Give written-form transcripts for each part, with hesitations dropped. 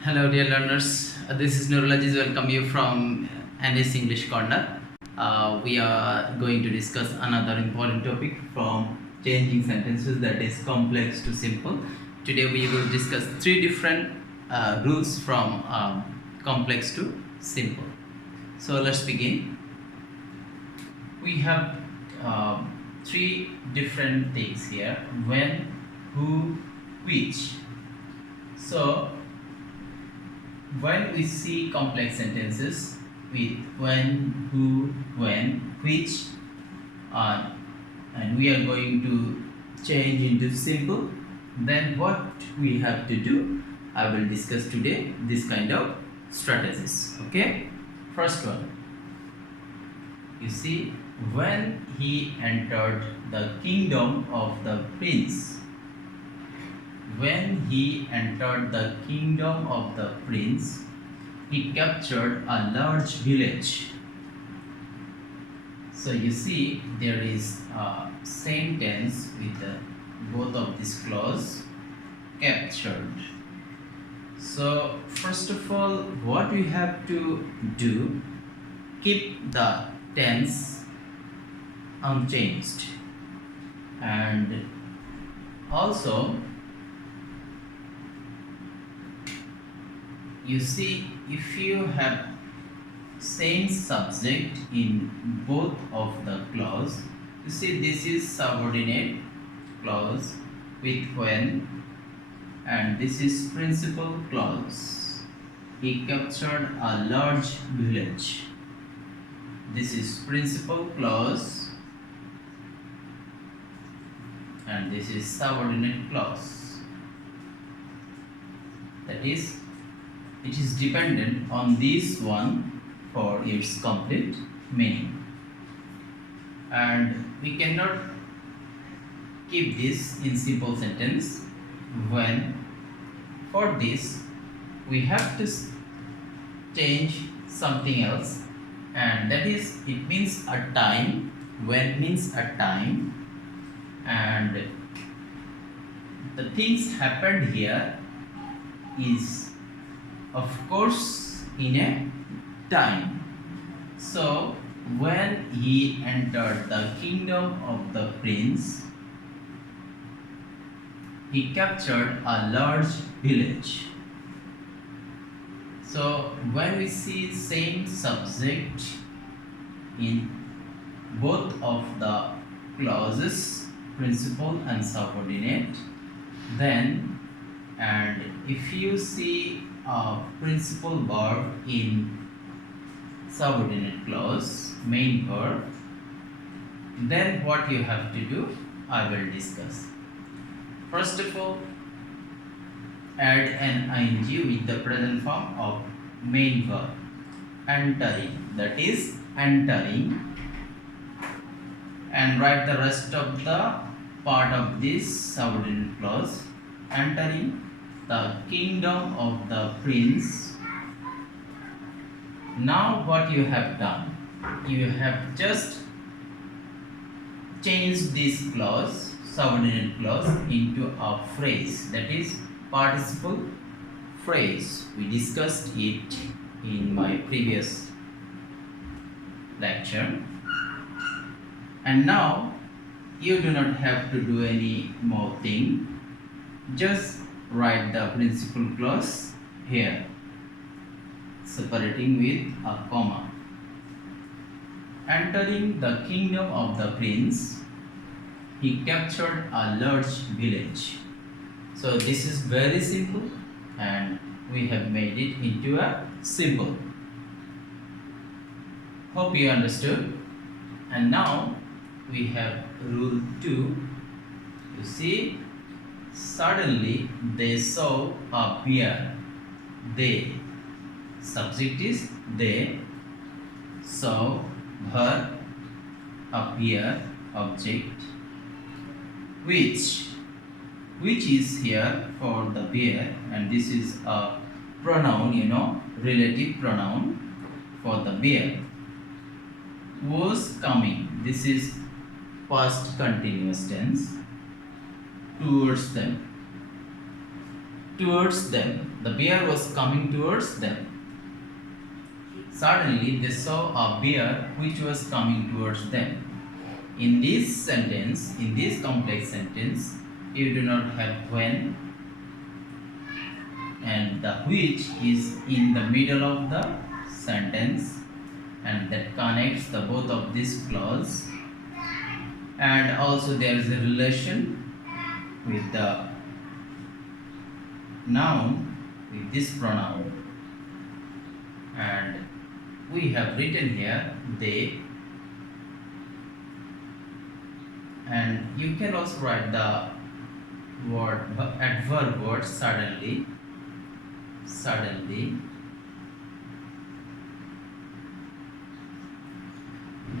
Hello, dear learners. This is Nurul Aziz. Welcome you from NS English Corner. We are going to discuss another important topic from changing sentences, that is complex to simple. Today we will discuss three different rules from complex to simple. So let's begin. We have three different things here: when, who, which. So when we see complex sentences with when, who, when, which, and we are going to change into simple, then what we have to do, I will discuss today this kind of strategies. Okay, first one, you see, when he entered the kingdom of the prince. When he entered the kingdom of the prince, he captured a large village. So you see, there is a same tense with both of these clause, captured. So first of all, what we have to do, keep the tense unchanged, and also you see, if you have same subject in both of the clause, you see this is subordinate clause with when, and this is principal clause. He captured a large village. This is principal clause and this is subordinate clause. That is, it is dependent on this one for its complete meaning, and we cannot keep this in simple sentence. When, for this we have to change something else, and that is, it means a time. When means a time, and the things happened here is of course in a time. So when he entered the kingdom of the prince, he captured a large village. So when we see same subject in both of the clauses, principal and subordinate, then, and if you see a principal verb in subordinate clause, main verb, then what you have to do, I will discuss. First of all, add an ing with the present form of main verb, entering, that is entering, and write the rest of the part of this subordinate clause, entering the kingdom of the prince. Now what you have done, you have just changed this clause, subordinate clause, into a phrase, that is participle phrase. We discussed it in my previous lecture, and now you do not have to do any more thing, just write the principal clause here, separating with a comma. Entering the kingdom of the prince, he captured a large village. So this is very simple, and we have made it into a simple. Hope you understood. And now we have rule 2. You see, suddenly they saw a bear. They, subject is they, saw, her, appear, object, which is here for the bear, and this is a pronoun, relative pronoun for the bear, was coming. This is past continuous tense, towards them. towards them. The bear was coming towards them. Suddenly they saw a bear which was coming towards them. In this sentence, in this complex sentence, you do not have when, and the which is in the middle of the sentence, and that connects the both of these clause. And also there is a relation with the noun with this pronoun, and we have written here they, and you can also write the word adverb word suddenly.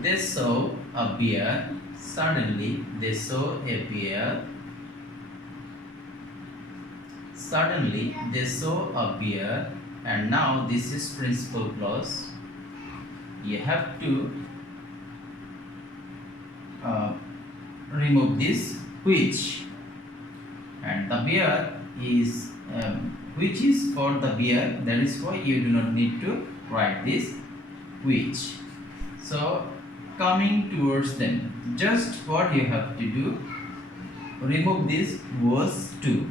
They saw a bear. Suddenly they saw a bear. Suddenly they saw a bear. And now this is principal clause. You have to remove this which, and the bear is which is for the bear, that is why you do not need to write this which. So coming towards them, just what you have to do, remove this was to,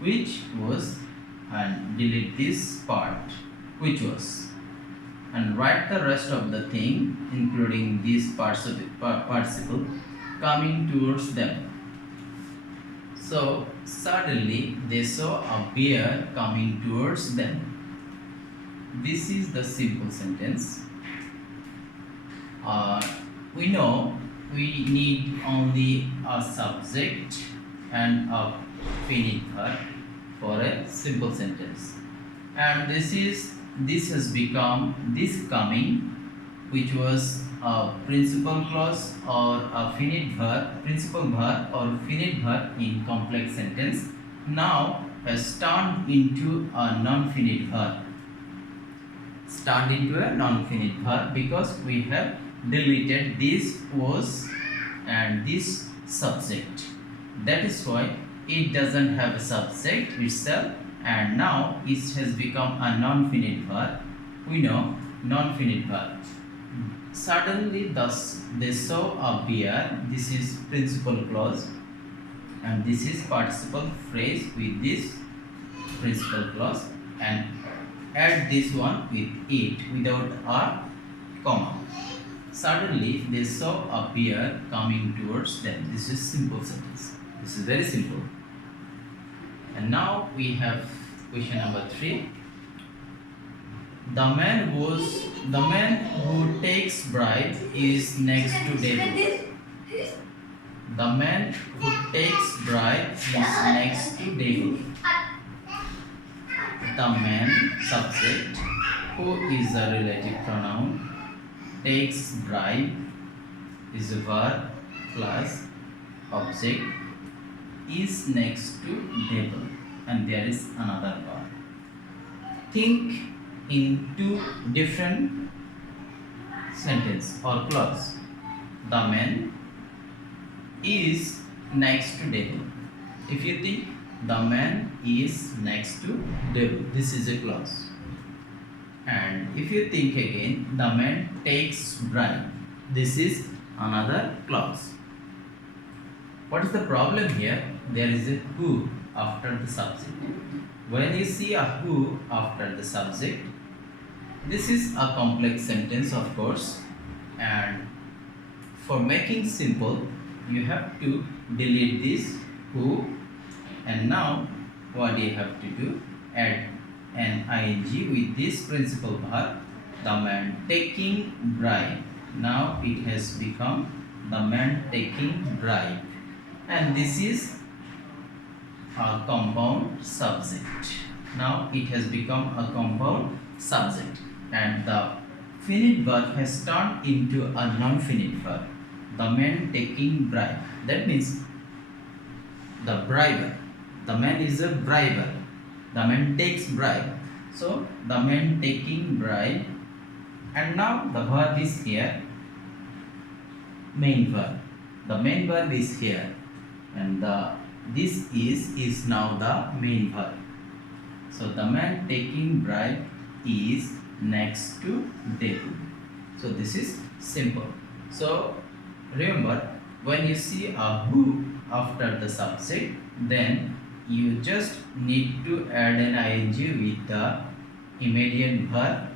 which was, and delete this part which was, and write the rest of the thing including this participle coming towards them. So suddenly they saw a bear coming towards them. This is the simple sentence. We know we need only a subject and a finite verb for a simple sentence, and this has become this coming, which was a principal clause or a finite verb, principal verb or finite verb in complex sentence, now has turned into a non-finite verb. Turned into a non-finite verb because we have deleted this was and this subject. That is why it doesn't have a subject itself, and now it has become a non-finite verb. We know non-finite verb. Suddenly thus they saw a bear. This is principal clause, and this is participle phrase with this principal clause, and add this one with it without a comma. Suddenly they saw a bear coming towards them. This is simple sentence. This is very simple. And now we have question number 3. The man who takes bribe is next to devil. The man who takes bribe is next to devil. The man, subject, who is a relative pronoun, takes bribe is a verb plus object, is next to devil, and there is another verb. Think in two different sentence or clause. The man is next to devil. If you think the man is next to devil, this is a clause. And if you think again, the man takes bribe, this is another clause. What is the problem here? There is a who after the subject. When you see a who after the subject, this is a complex sentence, of course, and for making simple, you have to delete this who, and now what you have to do? Add an ing with this principal verb, the man taking bribe. Now it has become the man taking bribe, and this is a compound subject. Now it has become a compound subject, and the finite verb has turned into a non-finite verb. The man taking bribe. That means the briber. The man is a briber. The man takes bribe. So the man taking bribe, and now the verb is here. Main verb. The main verb is here, and this is now the main verb. So the man taking bribe is next to them. So this is simple. So remember, when you see a who after the subject, then you just need to add an ing with the immediate verb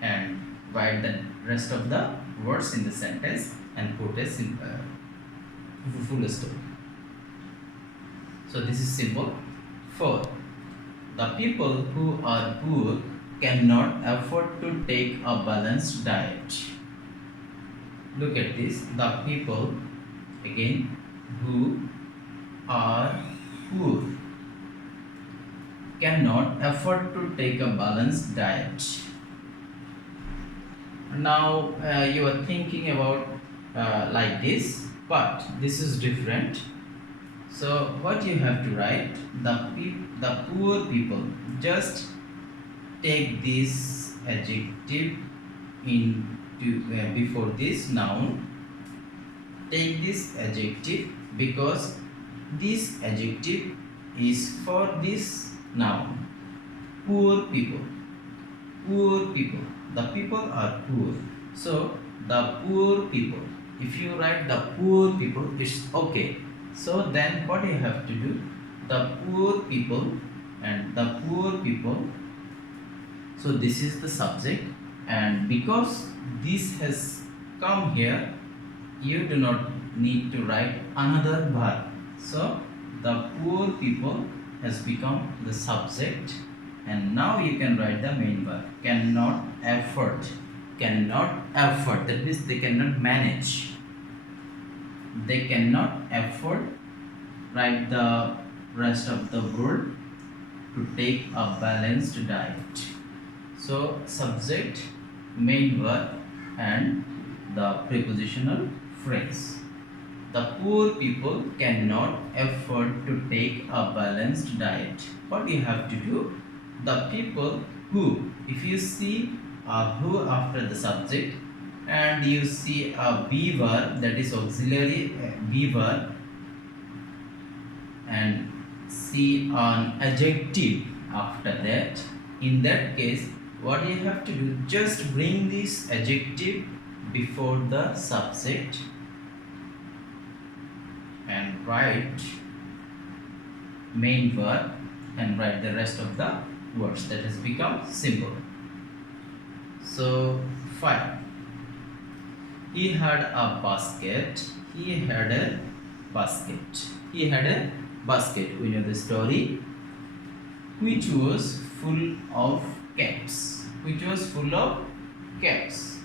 and write the rest of the words in the sentence and put a full stop. So this is simple. 4. The people who are poor cannot afford to take a balanced diet. Look at this. The people, again, who are poor cannot afford to take a balanced diet. Now you are thinking about like this, but this is different. So what you have to write, the poor people, just take this adjective into before this noun. Take this adjective because this adjective is for this noun. Poor people. Poor people. The people are poor. So the poor people. If you write the poor people, it's okay. So then what you have to do? The poor people and the poor people. So this is the subject, and because this has come here, you do not need to write another verb. So the poor people has become the subject, and now you can write the main verb. Cannot afford. Cannot afford. That means they cannot manage. They cannot afford. Write the rest of the word to take a balanced diet. So subject, main verb, and the prepositional phrase. The poor people cannot afford to take a balanced diet. What you have to do? The people who, if you see a who after the subject and you see a be verb, that is auxiliary be verb, and see an adjective after that, in that case what you have to do, just bring this adjective before the subject and write main verb and write the rest of the words. That has become simple. So 5. He had a basket. He had a basket. He had a basket. We know the story. Which was full of caps. Which was full of caps.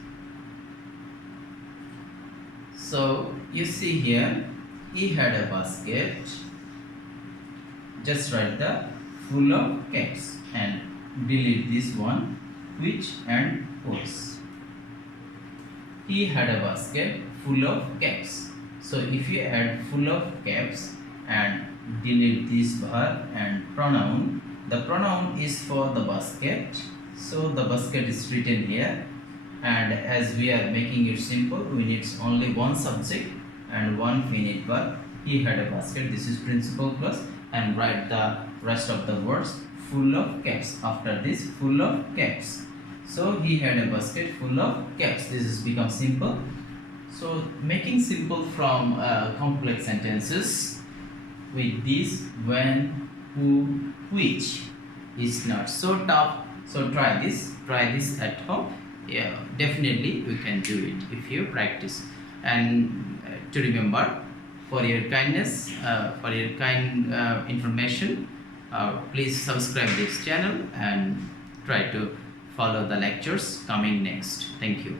So you see here, he had a basket. Just write the full of caps and delete this one, which and was. He had a basket full of caps. So if you add full of caps and delete this verb and pronoun, the pronoun is for the basket. So the basket is written here, and as we are making it simple, we need only one subject and one finite verb. He had a basket. This is principal clause, and write the rest of the words full of caps after this full of caps. So he had a basket full of caps. This has become simple. So making simple from complex sentences with this when, who, which is not so tough. So try this at home. Yeah, definitely we can do it if you practice. And to remember, for your kindness, for your kind information, please subscribe this channel and try to follow the lectures coming next. Thank you.